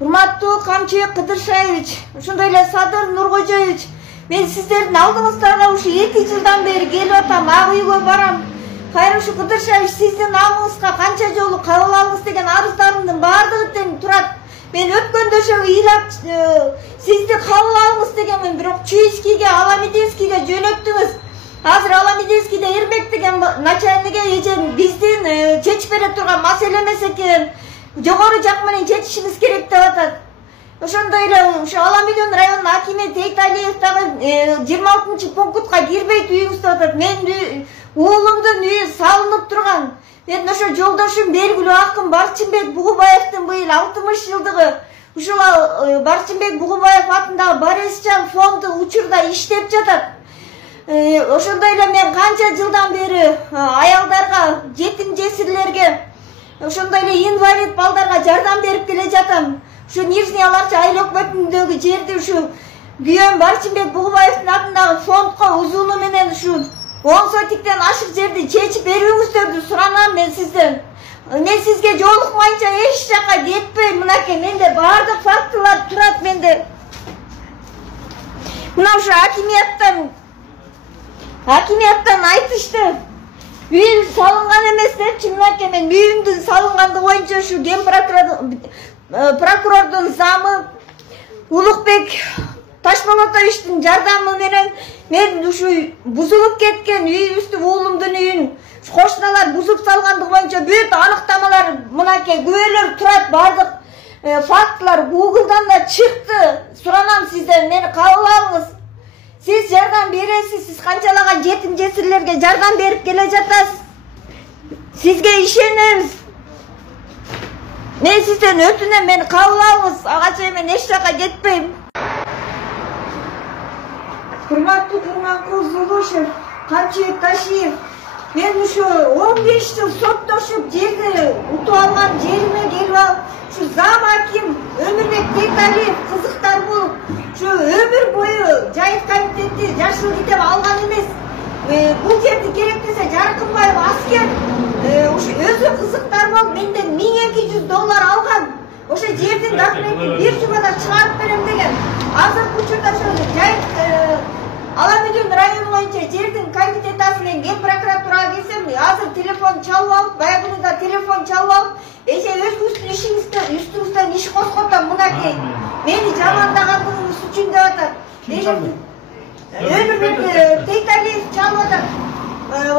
Урматтуу Камчыбек Кыдыршаевич, ошондой эле Садыр Нуркожоевич, мен сиздердин алдыңыздарга ушу 2 жылдан бери келип атам, ак үйгө барам. Кайра ушу Кыдыршаевич, сиздин намыңызга канча жолу кабыл алыңыз деген арыздарымдын баардыгы тең турат. Мен өткөндө ошо ыйлап сизди кабыл алыңыз дегенмин, бирок Чуйскийге, Аламединскийге жөнөттүңүз. Азыр Аламединскийде Эрбек деген начальниге эже биздин чечип бере турган маселе эмес экен. Жогору жак менен чечишибиз керек деп атат. Ошондой эле ушу Аламедин районунун акими Тейталиев дагы 26-пунктка кирбейт үйүңүз деп атат. Мен уулумдун үйү салынып турган. Мен ошо жолдошум белгилүү акын Барчынбек Бугубаевдин быйыл 60 жылдыгы. Ушул Барчынбек Бугубаев атындагы Борисжан фонду учурда иштеп жатат. Ошондой эле мен канча жылдан бери аялдарга, жетим жесирлерге, ошондой эле инвалид балдарга жардам берип келе жатам. Ушу Нижний Аларча айыл өкмөтүндөгү жерди ушу күйөөм Барчынбек Бугубаевдин атындагы фондко узуну менен ушу 10 сотиктен ашык жерди чечип берүүңүздөрдү суранам мен сизден. Мен сизге жолукмайынча эч жакка кетпейм. Мынакей менде баардык фактылар турат менде. Мына ушу Акимияттан айтышты. Үйүм салынган эмес депчи, мынакей мен үйүмдүн салынгандыгы боюнча ушу ген прокурордун замы Улукбек Ташмолотовичтин жардамы менен мен ушу бузулуп кеткен үйүбүздү, уулумдун үйүн кошуналар бузуп салгандыгы боюнча бүт аныктамалар, мынакей күбөлөр турат, бардык фактылар Google'дан да чыкты. Суранам сизден, мени кабыл алыңыз. Сиз жардам бересиз, сиз канчалаган жетим жесирлерге жардам берип келе жатасыз. Сизге ишенебиз. Мен сизден өтүнөм, мени кабыл алыңыз. Ага чейин мен эч жакка кетпейм. Урматтуу Курманкул Зулушев, Камчыбек Ташиев, мен ушу 15 жыл соттошуп жерди утуп алган жериме келип алып, ушу зам аким Өмүрбек Тейталиев кызыктар болуп, ушу өмүр бою жайыт комитети жашыл китеп алган эмес. Бул жерди керек десе Жаркынбаев аскер ушу өзү кызыктар болуп менден $1200 алган. Ошо жердин документин бир жумада чыгарып берем деген. Азыркы учурда ошо жайыт Аламедин району боюнча жердин комитетасы менен ген прокуратурага келсем, азыр телефон чалып алып, баягыда телефон чалып алып, эже өзүңүздүн үстүңүздөн иш козготом, мынакей. Мени жамандагандыгыңыз үчүн деп атат. Өмүрбек Тейталиев чалып атат.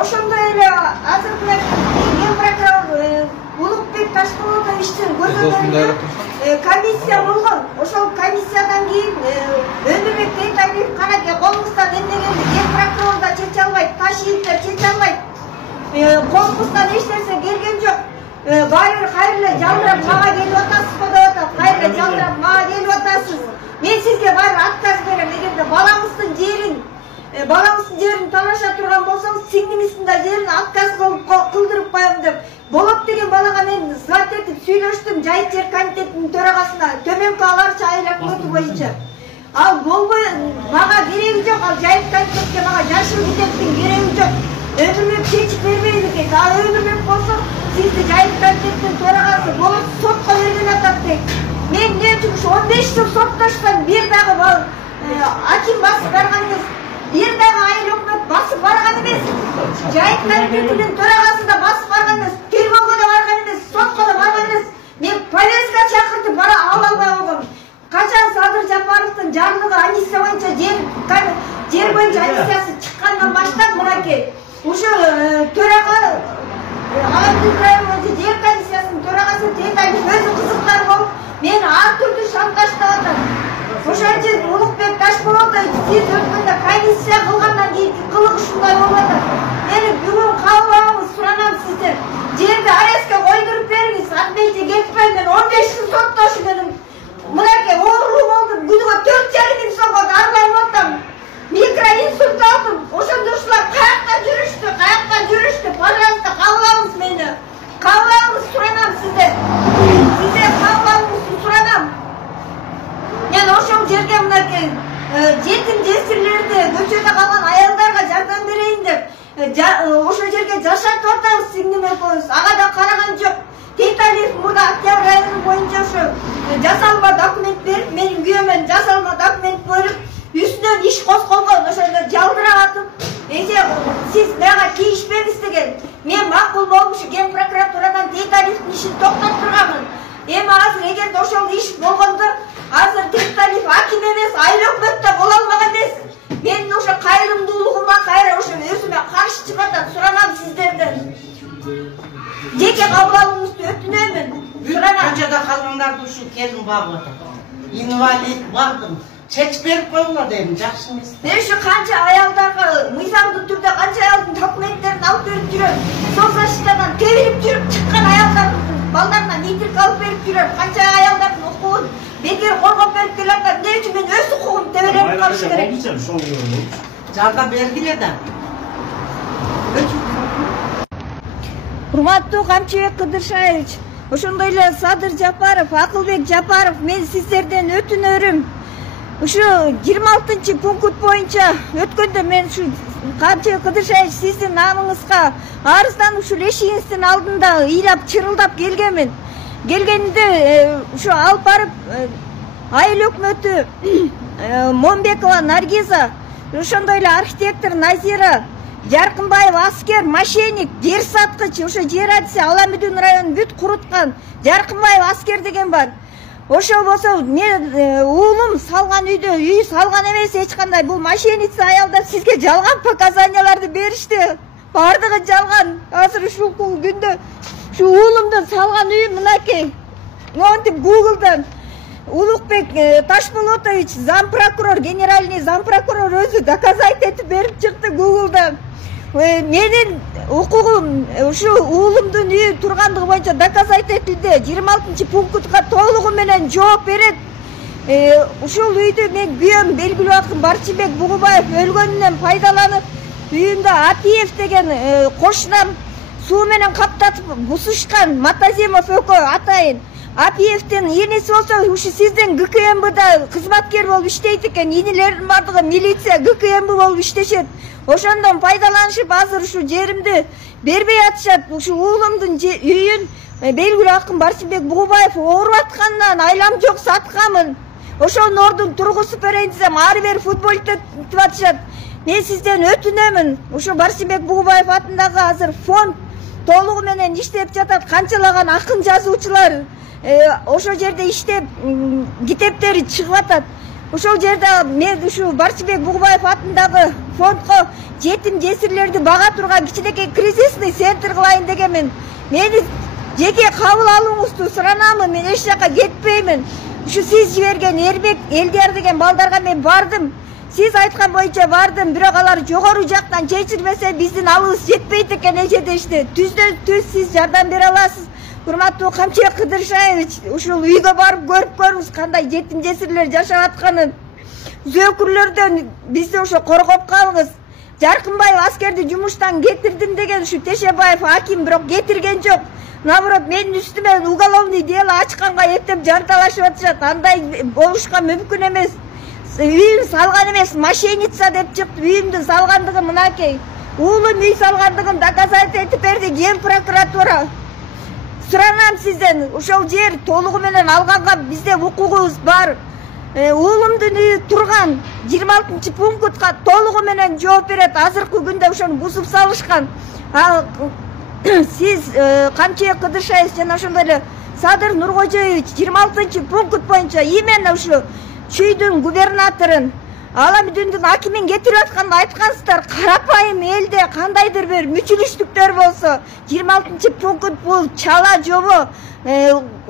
Ошондой эле азыр ген прокурор Улукбек Ташмолотовичтин көзөмөлүндө комиссия болгон. Ошол комиссиядан кийин Өмүрбек Тейталиев канаке колуңуздан эмнегенди ген прокурор да чече албайт, Ташиевдер чече албайт. Колуңуздан эч нерсе келген жок. Баары бир кайра жалдырап мага келип атасыз го деп атат. Кайра жалдырап мага келип атасыз. Мен сизге баары отказ берем. Эгерде балаңыздын жерин талаша турган болсоңуз, сиңдиңиздин да жерин отказ кылдырып коем деп. Болот деген балага мен звонок этип сүйлөштүм жайыт жер комитетинин төрагасына, Төмөнкү Аларча айыл өкмөтү боюнча. Ал болбой, мага кереги жок, ал жайыт комитетке мага жашыл китептин кереги жок. Өмүрбек чечип бербейт экен. Ал Өмүрбек болсо, сизди жайыт комитетинин төрагасы болот сотко берген атат дейт. Мен эмне үчүн 15 жыл соттошсом, бир дагы аким басып барган эмес. Бир дагы айыл өкмөт басып барган эмес. Жайыт комитетинин төрагасы да басып барган эмес. Тергөөгө да барган эмес, сотко да барган эмес. Мен повестка чакыртып бара ала албай койгом. Качан Садыр Жапаровдун жарлыгы анисия боюнча жер боюнча анисиясы чыккандан баштап, мынакей ушу төрага Аламедин району жер комиссиясынын төрагасы Тейталиев өзү кызыктар болуп, мени ар түрдүү шантаждап атат. Ошон үчүн Улукбек Ташмолотович, сиз өткөндө комиссия кылгандан кийинки кылык ушундай болуп атат. Мени бүгүн кабыл алыңыз, суранам сизден. Жерди арестке койдуруп бериңиз. Антмейче кетпейм, мен 15 жыл соттошуп едим. Мынакей оорулуу болдум, күнүгө 4,5 миң сомго дарыланып атам. Микроинсульт алдым. Ошондо ушулар каякта жүрүштү. Пожалуйста, кабыл алыңыз мени. Кабыл алыңыз, суранам сизден. Сизден кабыл алыңыз, суранам. Мен ошол жерге мынакей жетим жесирлерди, көчөдө калган аялдарга жардам берейин деп ошол жерге жашатып атабыз сиңдим экөөбүз. Ага да караган жок. Тейталиев мурда Октябрь району боюнча ошо жасалма документ бөлүп, üstünden iş козголгон, ошондо жалдырап атып, siz мага кийишпеңиз деген. Мен макул болуп ушу Ген прокуратурадан Текалиевдин ишин токтоп турганмын. Эми азыр эгерде ошол иш болгондо, азыр Текалиев аким эмес, айыл өкмөттө боло алмак эмес. Менин ошо кайрымдуулугума кайра ошо өзүмө каршы чыгып атат. Суранам сиздерден. Жеке кабыл алууңузду өтүнөмүн. Көчөдө калгандарды ушул келин багып атат. Инвалид бардым. Чечип берип койгула дейм, жакшы эмес. Мен ушу канча аялдарга мыйзамдуу түрдө канча аялдын документтерин алып берип жүрөм. Соцзащитадан тебирип жүрүп чыккан аялдардын балдарына митинг алып берип жүрөм. Канча аялдардын укугун бекер коргоп берип келатат. Эмне үчүн мен өз укугумду тебелеп калыш керек? Жардам бергиле да. Урматтуу Камчыбек Кыдыршаевич, ошондой эле Садыр Жапаров, Акылбек Жапаров, мен сиздерден өтүнөрүм. Ушу 26 пункт боюнча өткөндө мен ушу Камчыбек Кыдыршаевич сиздин намыңызга арыздан ушул эшигиңиздин алдында ыйлап чырылдап келгенмин. Келгенде ушу алып барып айыл өкмөтү Момбекова Наргиза, ошондой эле архитектор Назира, Жаркынбаев аскер, мошенник, жер саткыч, ошо жер адиси Аламүдүн районун бүт куруткан Жаркынбаев аскер деген бар. Ошо болсо мен уулум салган үйдө, үй салган эмес эч кандай. Бул мошенница аялдар сизге жалган показанияларды беришти. Бардыгы жалган. Азыр ушул күндө ушу уулумдун салган үйү мынакей. Монтип Google'дан Улукбек Ташболотович, зампрокурор, генеральный зампрокурор өзү доказать этип берип чыкты Google'дан. Менин укугум ушу уулумдун үйү тургандыгы боюнча доказать этилди. 26 пунктка толугу менен жооп берет. Ушул үйдү мен күйөөм белгилүү акын Барчыбек Бугубаев өлгөнүнөн пайдаланып, үйүндө Апиев деген кошунам суу менен каптатып бусушкан Матаземов экөө атайын. Апиевдин энеси болсо ушу сиздин ГКМБда кызматкер болуп иштейт экен. Инилердин бардыгы милиция, ГКМБ болуп иштешет. Ошондон пайдаланышып азыр ушу жеримди бербей атышат. Ушу уулумдун үйүн белгилүү акын Барчыбек Бугубаев ооруп аткандан айлам жок сатканмын. Ошонун ордун тургузуп берейин десем, ары бери футболдоп атышат. Мен сизден өтүнөмүн. Ушу Барчыбек Бугубаев атындагы азыр фонд толугу менен иштеп жатат. Канчалаган акын жазуучулар ошол жерде иштеп китептери чыгып атат. Ошол жерде мен ушу Барчыбек Бугубаев атындагы фондко жетим жесирлерди бага турган кичинекей кризисный центр кылайын дегенмин. Мени жеке кабыл алууңузду суранамын. Мен эч жака кетпеймин. Ушу сиз жиберген Эрбек Элдияр деген балдарга мен бардым. Сиз айткан боюнча бардым, бирок алар жогору жактан чечилбесе биздин алыбыз жетпейт экен эже дешти. Түздөн түз сиз жардам бере аласыз. Урматтуу Камчыбек Кыдыршаевич, ушул үйгө барып көрүп көрүңүз кандай жетим жесирлер жашап атканын. Зөөкүрлөрдөн бизди ошо коргоп калыңыз. Жаркынбаев аскерди жумуштан кетирдим деген ушу Тешебаев аким бирок кетирген жок. Наоборот, менин үстүмө уголовный дело ачканга эптеп жанталашып атышат. Андай болушка мүмкүн эмес. Үйүн салган эмес, мошенница деп чыкты. Үйүмдү салгандыгы мынакей. Уулум үй салгандыгын доказать этип берди Ген прокуратура. Суранам сизден, ошол жер толугу менен алганга бизде укугубуз бар. Уулумдун үйү турган 26 пунктка толугу менен жооп берет. Азыркы күндө ошону бузуп салышкан. Сиз Камчыбек Кыдыршаевич жана ошондой эле Садыр Нуркожоевич 26 пункт боюнча именно ушу чүйдүн губернаторун Аламүдүндүн акимин кетирип атканды айткансыздар. Карапайым элде кандайдыр бир мүчүлүштүктөр болсо 26 пункт бул чала жобо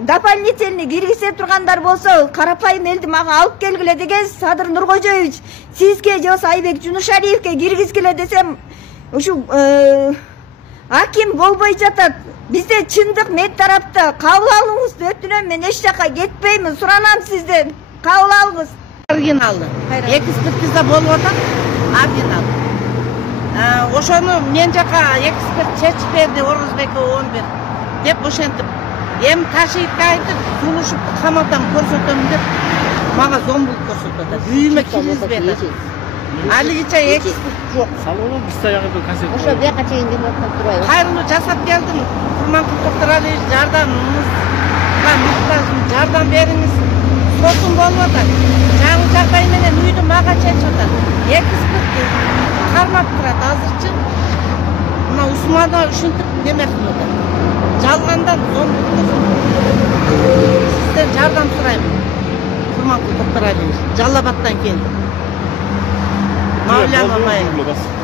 дополнительный киргизе тургандар болсо карапайым элди мага алып келгиле деген Садыр Нуркожоевич сизге же болсо Айбек Жунушалиевке киргизгиле десем ушу аким болбой жатат. Бизде чындык мет тарапта. Кабыл алууңузду өтүнөм. Мен эч жака кетпеймин. Суранам сизден. Кабыл алыңыз. Оригиналды. Экспертиза болуп атат. Оригинал. Ошону мен жака эксперт чечип берди, Орозбекова 11 деп ошентип. Эми ташийтке айтып, сунушуп камалдан көрсөтөм деп мага зомбулук көрсөтүп атат. Үйүмө киргизбей атат. Алигиче эксперт жок. Салону биз таягы бир концерт. Ошо бияка чейин келип турайбыз. Кайрылуу жасап келдим. Курманкул Токтуралиевич жардам бериңиз. спортун болуп атат. Жаңы жагдай менен үйдү мага чечип атат. Эксперт кармап турат азырчы. Мына Усманова ушинтип неме кылып атат. Жалгандан зомбуктук. Сизден жардам сурайм. Курманкул Токтор Алиевич, Жалал Абадтан келдим. Мавлян Бабаев.